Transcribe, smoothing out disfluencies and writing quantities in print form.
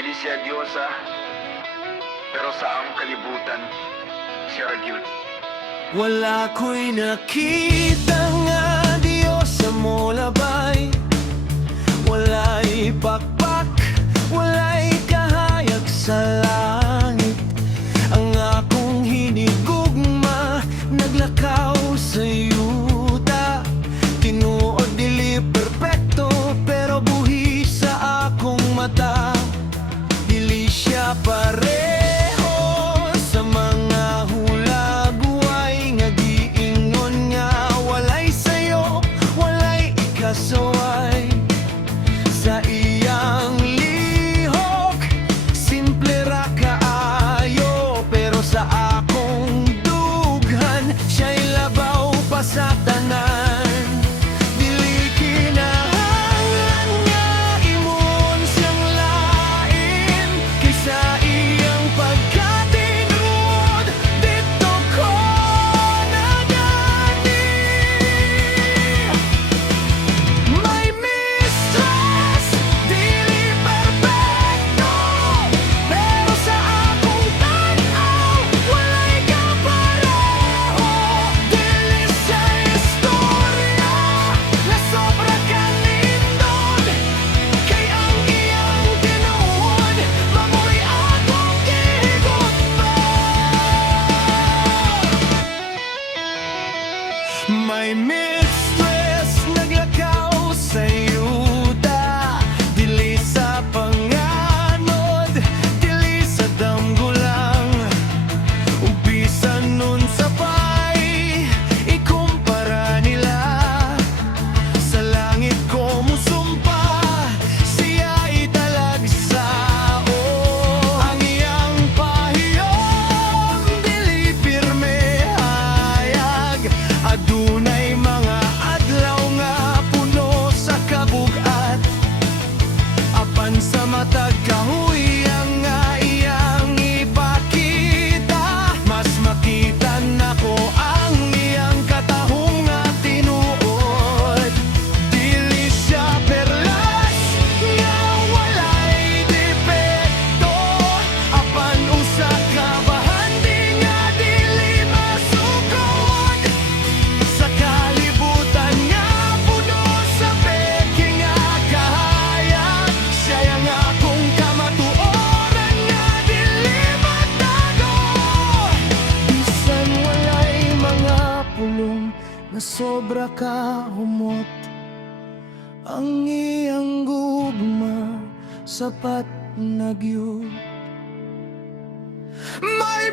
dili siya Diyosa, pero sa among kalibutan, siya ragyod. Wala ko'y nakita nga Diyos sa mo labay. Wala'y pakpak, wala'y kahayag sa langit. Ang akong hinigugma, naglakaw sa yuta. Tinuod dili perpekto, pero buhi sa akong mata. Dili siya pareho sa mga hulagway nga giingon nga walay sayo, walay ikasaway. Sa iyang lihok, simple ra kaayo, pero sa akong dughan, siya'y labaw pa sa tanan. Dili kinahanglan nga imon siyang lain, kaysa iyang pagkatinuod, dito ko nadani. May mistress, dili perfecto, pero sa akong tanaw, walay kapareho. Dili sa istorya, na sobra kanindot, kay ang iyang tinuod, mamoy akong gihigot pa. May mistress, naglakaw sa yuta, dili sa panganod, dili sa damgulang. Umpisa nun sa pay, ikumpara nila sa langit ko musumpa, siya'y talagsao. Ang iyang pahiyong, dili pirme hayag. Adunay mga adlaw nga puno sa kabugat, apan sa matag kahuyang nga iyang ipakita. Mas makita nako ang iyang katahong nga tinuod. Dili siya perlas nga walay depekto, apan usa ka bahandi nga dili masukod. Sa kalibutan nga puno sa peke nga kahayag, siya nga akong kamatuoran nga dili magtago. Bisan walay mga pulong na sobra ka humot, ang iyang gugma sapat na gyud. May